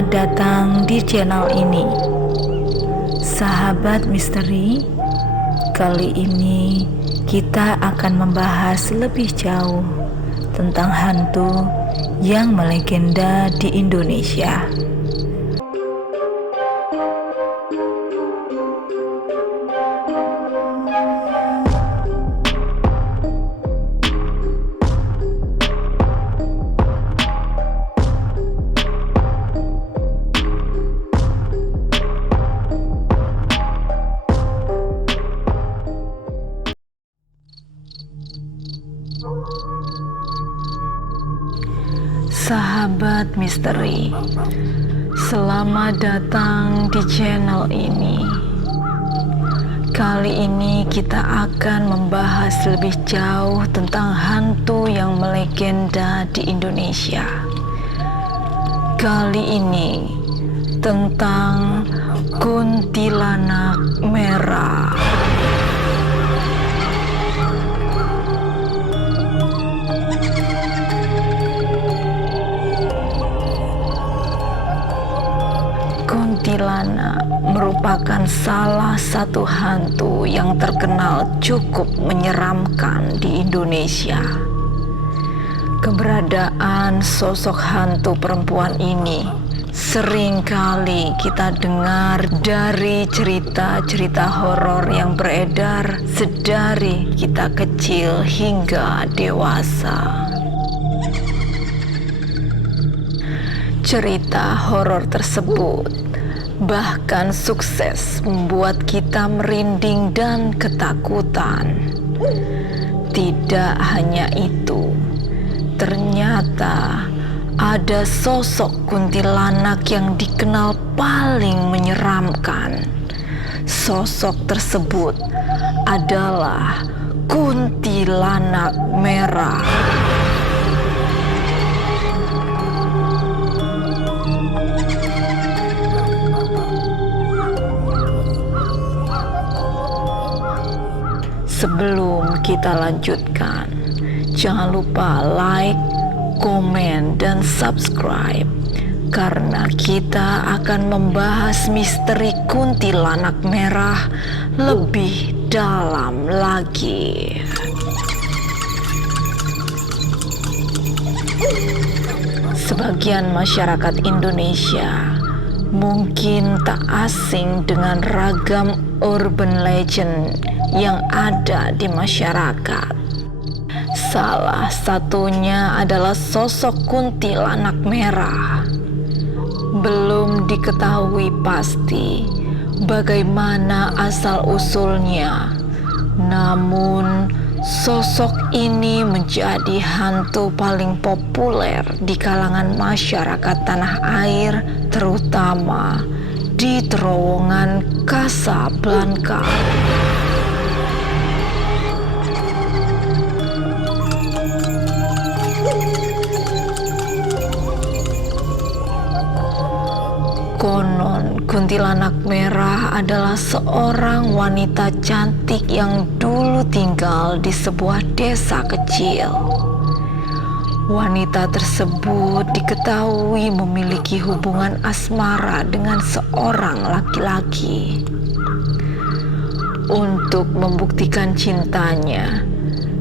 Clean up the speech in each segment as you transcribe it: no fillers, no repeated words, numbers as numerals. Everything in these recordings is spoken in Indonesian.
Selamat datang di channel ini, sahabat misteri. Kali ini kita akan membahas lebih jauh tentang hantu yang melegenda di Indonesia. Sahabat misteri, selamat datang di channel ini. Kali ini kita akan membahas lebih jauh tentang hantu yang melegenda di Indonesia. Kali ini tentang kuntilanak merah. Kuntilanak merupakan salah satu hantu yang terkenal cukup menyeramkan di Indonesia. Keberadaan sosok hantu perempuan ini sering kali kita dengar dari cerita-cerita horor yang beredar sedari kita kecil hingga dewasa. Cerita horor tersebut bahkan sukses membuat kita merinding dan ketakutan. Tidak hanya itu, ternyata ada sosok kuntilanak yang dikenal paling menyeramkan. Sosok tersebut adalah kuntilanak merah. Sebelum kita lanjutkan, jangan lupa like, komen, dan subscribe, karena kita akan membahas misteri kuntilanak merah lebih dalam lagi. Sebagian masyarakat Indonesia mungkin tak asing dengan ragam urban legend yang ada di masyarakat. Salah satunya adalah sosok kuntilanak merah. Belum diketahui pasti bagaimana asal-usulnya, namun sosok ini menjadi hantu paling populer di kalangan masyarakat tanah air, terutama di terowongan Casablanca. Konon kuntilanak merah adalah seorang wanita cantik yang dulu tinggal di sebuah desa kecil. Wanita tersebut diketahui memiliki hubungan asmara dengan seorang laki-laki. Untuk membuktikan cintanya,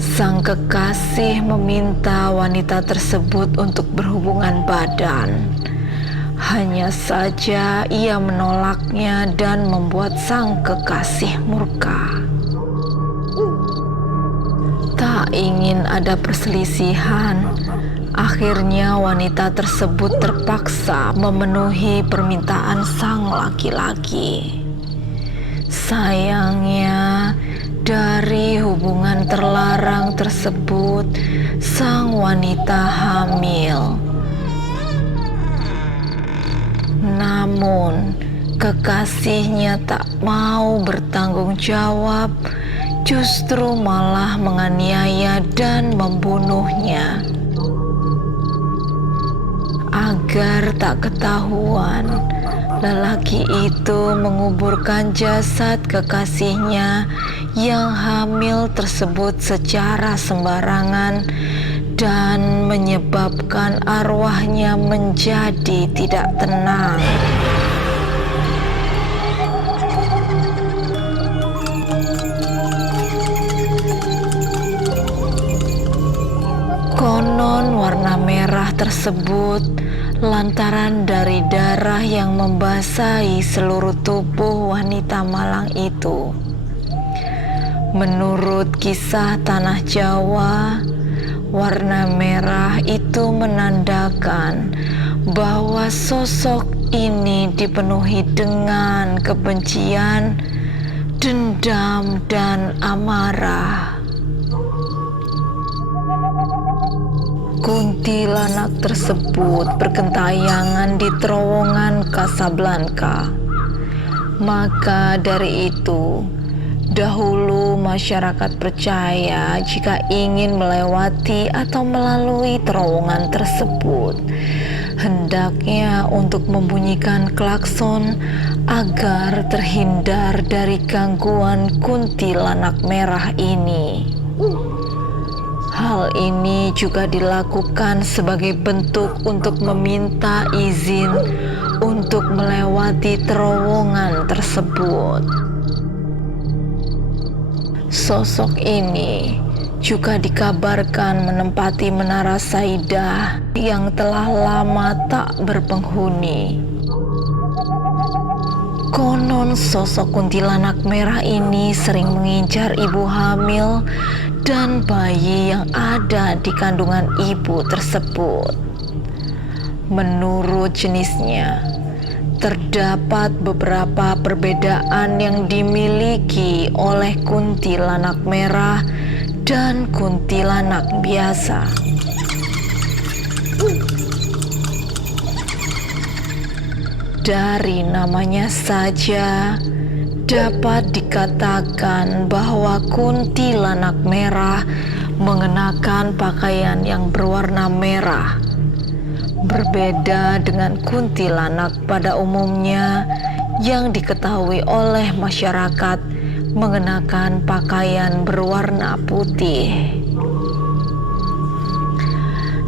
sang kekasih meminta wanita tersebut untuk berhubungan badan. Hanya saja ia menolaknya dan membuat sang kekasih murka. Tak ingin ada perselisihan, akhirnya wanita tersebut terpaksa memenuhi permintaan sang laki-laki. Sayangnya, dari hubungan terlarang tersebut, sang wanita hamil. Namun, kekasihnya tak mau bertanggung jawab, justru malah menganiaya dan membunuhnya. Agar tak ketahuan, lelaki itu menguburkan jasad kekasihnya yang hamil tersebut secara sembarangan dan menyebabkan arwahnya menjadi tidak tenang. Konon warna merah tersebut lantaran dari darah yang membasahi seluruh tubuh wanita malang itu. Menurut kisah tanah Jawa, warna merah itu menandakan bahwa sosok ini dipenuhi dengan kebencian, dendam, dan amarah. Kuntilanak tersebut bergentayangan di terowongan Casablanca. Maka dari itu, dahulu masyarakat percaya jika ingin melewati atau melalui terowongan tersebut, hendaknya untuk membunyikan klakson agar terhindar dari gangguan kuntilanak merah ini. Hal ini juga dilakukan sebagai bentuk untuk meminta izin untuk melewati terowongan tersebut. Sosok ini juga dikabarkan menempati Menara Saidah yang telah lama tak berpenghuni. Konon sosok kuntilanak merah ini sering mengincar ibu hamil dan bayi yang ada di kandungan ibu tersebut. Menurut jenisnya, terdapat beberapa perbedaan yang dimiliki oleh kuntilanak merah dan kuntilanak biasa. Dari namanya saja dapat dikatakan bahwa kuntilanak merah mengenakan pakaian yang berwarna merah. Berbeda dengan kuntilanak pada umumnya yang diketahui oleh masyarakat mengenakan pakaian berwarna putih.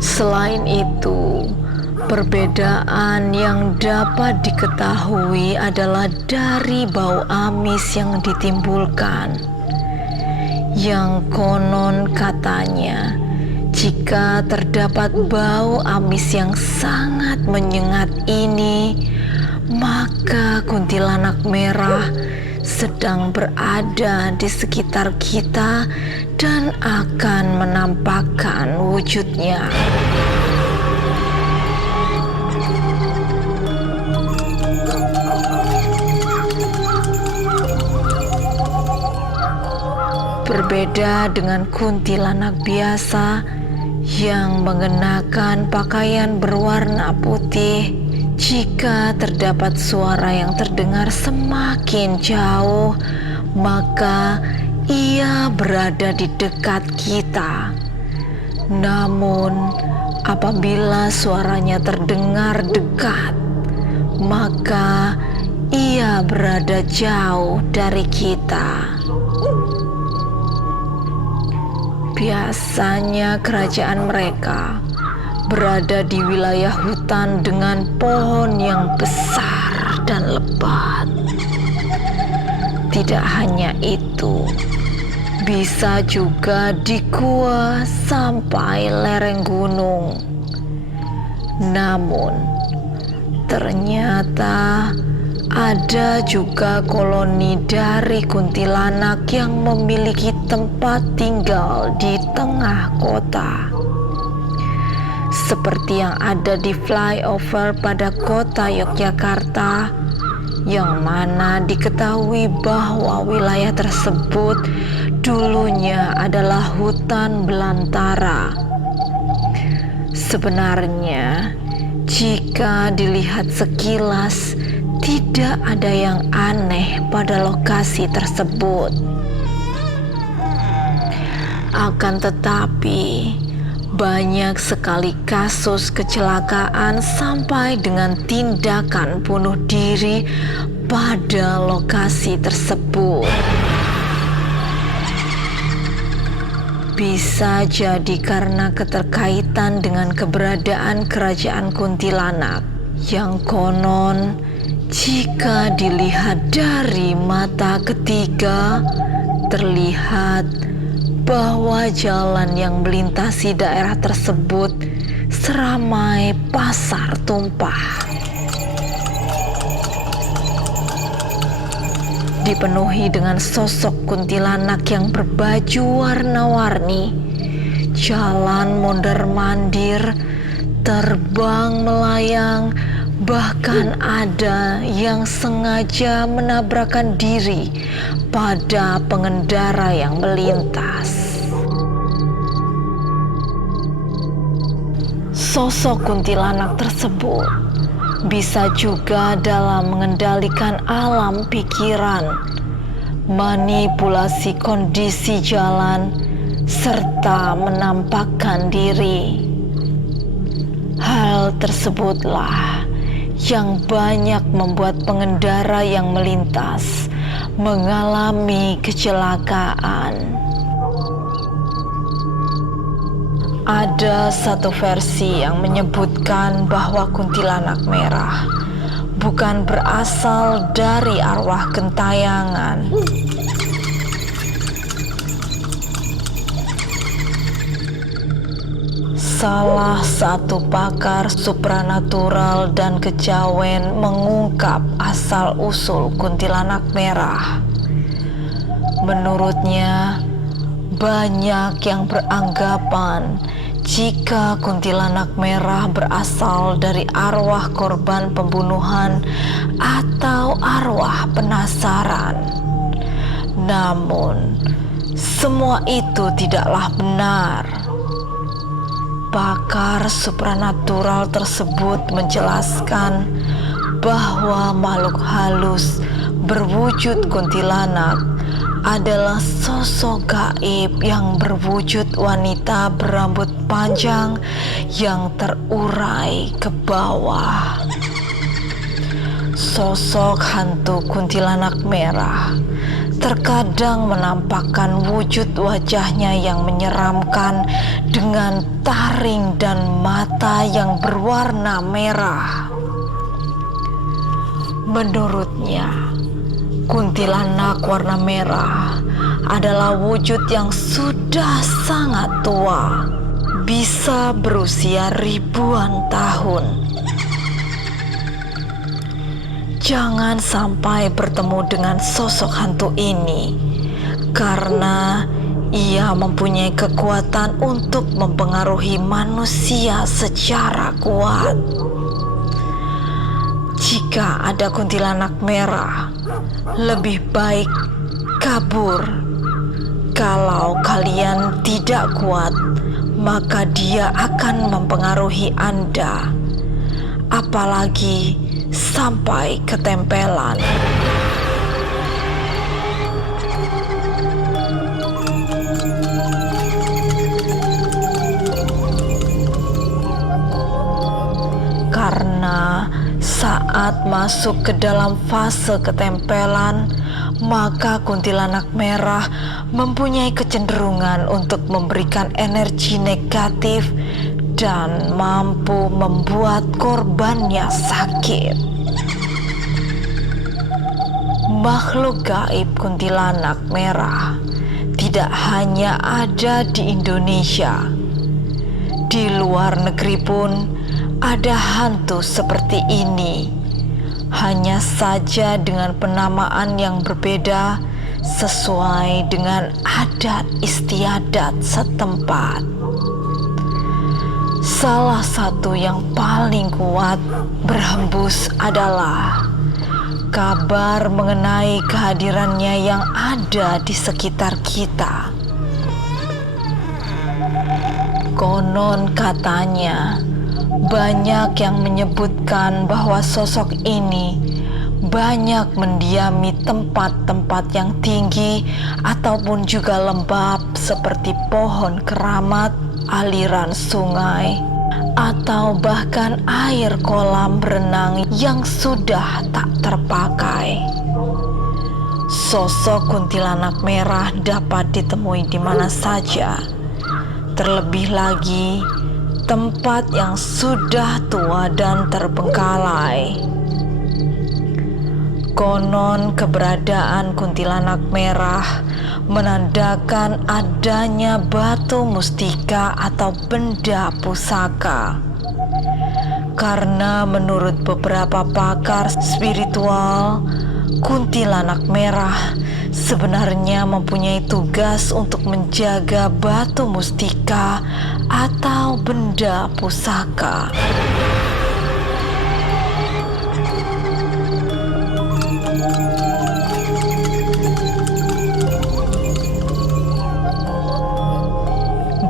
Selain itu, perbedaan yang dapat diketahui adalah dari bau amis yang ditimbulkan, yang konon katanya jika terdapat bau amis yang sangat menyengat ini, maka kuntilanak merah sedang berada di sekitar kita dan akan menampakkan wujudnya. Berbeda dengan kuntilanak biasa yang mengenakan pakaian berwarna putih, jika terdapat suara yang terdengar semakin jauh, maka ia berada di dekat kita. Namun, apabila suaranya terdengar dekat, maka ia berada jauh dari kita. Biasanya kerajaan mereka berada di wilayah hutan dengan pohon yang besar dan lebat. Tidak hanya itu, bisa juga di gua sampai lereng gunung. Namun, ternyata ada juga koloni dari kuntilanak yang memiliki tempat tinggal di tengah kota. Seperti yang ada di flyover pada kota Yogyakarta, yang mana diketahui bahwa wilayah tersebut dulunya adalah hutan belantara. Sebenarnya, jika dilihat sekilas, tidak ada yang aneh pada lokasi tersebut. Akan tetapi, banyak sekali kasus kecelakaan sampai dengan tindakan bunuh diri pada lokasi tersebut. Bisa jadi karena keterkaitan dengan keberadaan kerajaan kuntilanak yang konon jika dilihat dari mata ketiga terlihat bahwa jalan yang melintasi daerah tersebut seramai pasar tumpah. Dipenuhi dengan sosok kuntilanak yang berbaju warna-warni, jalan mondar-mandir, terbang melayang, bahkan ada yang sengaja menabrakkan diri pada pengendara yang melintas. Sosok kuntilanak tersebut bisa juga dalam mengendalikan alam pikiran, manipulasi kondisi jalan, serta menampakkan diri. Hal tersebutlah yang banyak membuat pengendara yang melintas mengalami kecelakaan. Ada satu versi yang menyebutkan bahwa kuntilanak merah bukan berasal dari arwah gentayangan. Salah satu pakar supranatural dan kejawen mengungkap asal-usul kuntilanak merah. Menurutnya, banyak yang beranggapan jika kuntilanak merah berasal dari arwah korban pembunuhan atau arwah penasaran. Namun, semua itu tidaklah benar. Pakar supranatural tersebut menjelaskan bahwa makhluk halus berwujud kuntilanak adalah sosok gaib yang berwujud wanita berambut panjang yang terurai ke bawah. Sosok hantu kuntilanak merah terkadang menampakkan wujud wajahnya yang menyeramkan dengan taring dan mata yang berwarna merah. Menurutnya, kuntilanak warna merah adalah wujud yang sudah sangat tua, bisa berusia ribuan tahun. Jangan sampai bertemu dengan sosok hantu ini, karena ia mempunyai kekuatan untuk mempengaruhi manusia secara kuat. Jika ada kuntilanak merah, lebih baik kabur. Kalau kalian tidak kuat, maka dia akan mempengaruhi Anda, apalagi sampai ketempelan. Karena saat masuk ke dalam fase ketempelan, maka kuntilanak merah mempunyai kecenderungan untuk memberikan energi negatif dan mampu membuat korbannya sakit. Makhluk gaib kuntilanak merah tidak hanya ada di Indonesia. Di luar negeri pun ada hantu seperti ini, hanya saja dengan penamaan yang berbeda sesuai dengan adat istiadat setempat. Salah satu yang paling kuat berhembus adalah kabar mengenai kehadirannya yang ada di sekitar kita. Konon katanya, banyak yang menyebutkan bahwa sosok ini banyak mendiami tempat-tempat yang tinggi ataupun juga lembab seperti pohon keramat, aliran sungai, atau bahkan air kolam renang yang sudah tak terpakai. Sosok kuntilanak merah dapat ditemui di mana saja, Terlebih lagi, tempat yang sudah tua dan terbengkalai. Konon keberadaan kuntilanak merah menandakan adanya batu mustika atau benda pusaka. Karena menurut beberapa pakar spiritual, kuntilanak merah sebenarnya mempunyai tugas untuk menjaga batu mustika atau benda pusaka.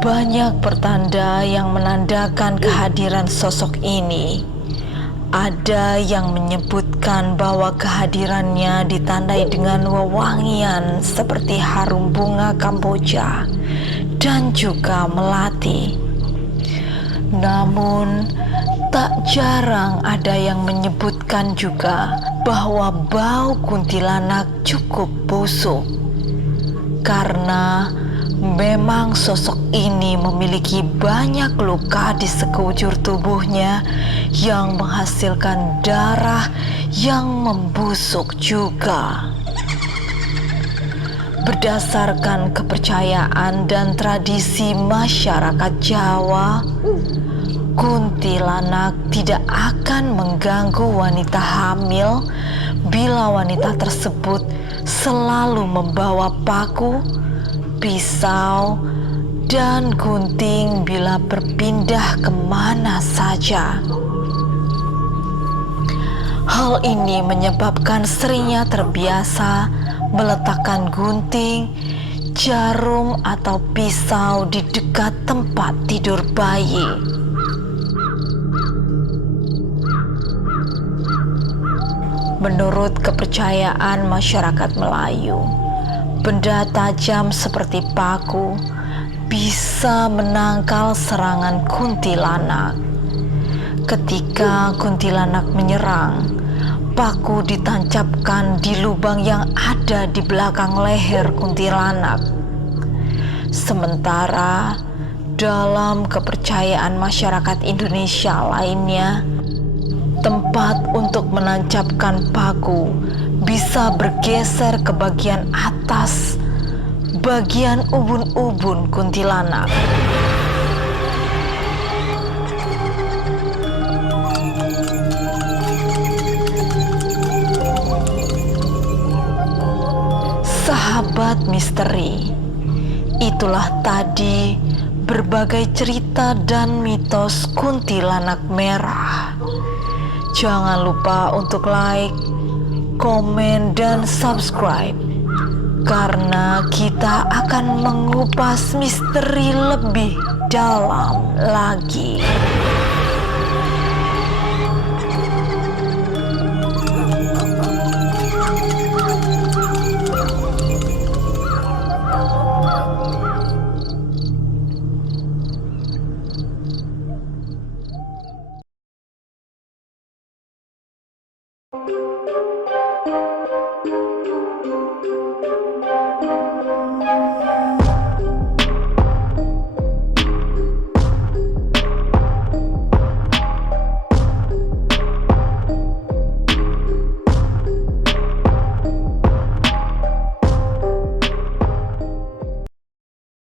Banyak pertanda yang menandakan kehadiran sosok ini. Ada yang menyebutkan bahwa kehadirannya ditandai dengan wewangian seperti harum bunga Kamboja dan juga melati. Namun, tak jarang ada yang menyebutkan juga bahwa bau kuntilanak cukup busuk. Karena memang sosok ini memiliki banyak luka di sekujur tubuhnya yang menghasilkan darah yang membusuk juga. Berdasarkan kepercayaan dan tradisi masyarakat Jawa, kuntilanak tidak akan mengganggu wanita hamil bila wanita tersebut selalu membawa paku, pisau, dan gunting bila berpindah kemana saja. Hal ini menyebabkan seringnya terbiasa meletakkan gunting, jarum, atau pisau di dekat tempat tidur bayi. Menurut kepercayaan masyarakat Melayu, benda tajam seperti paku bisa menangkal serangan kuntilanak. Ketika kuntilanak menyerang, paku ditancapkan di lubang yang ada di belakang leher kuntilanak. Sementara dalam kepercayaan masyarakat Indonesia lainnya, tempat untuk menancapkan paku bisa bergeser ke bagian atas, bagian ubun-ubun kuntilanak. Sahabat misteri, itulah tadi berbagai cerita dan mitos kuntilanak merah. Jangan lupa untuk like, komen, dan subscribe, karena kita akan mengupas misteri lebih dalam lagi.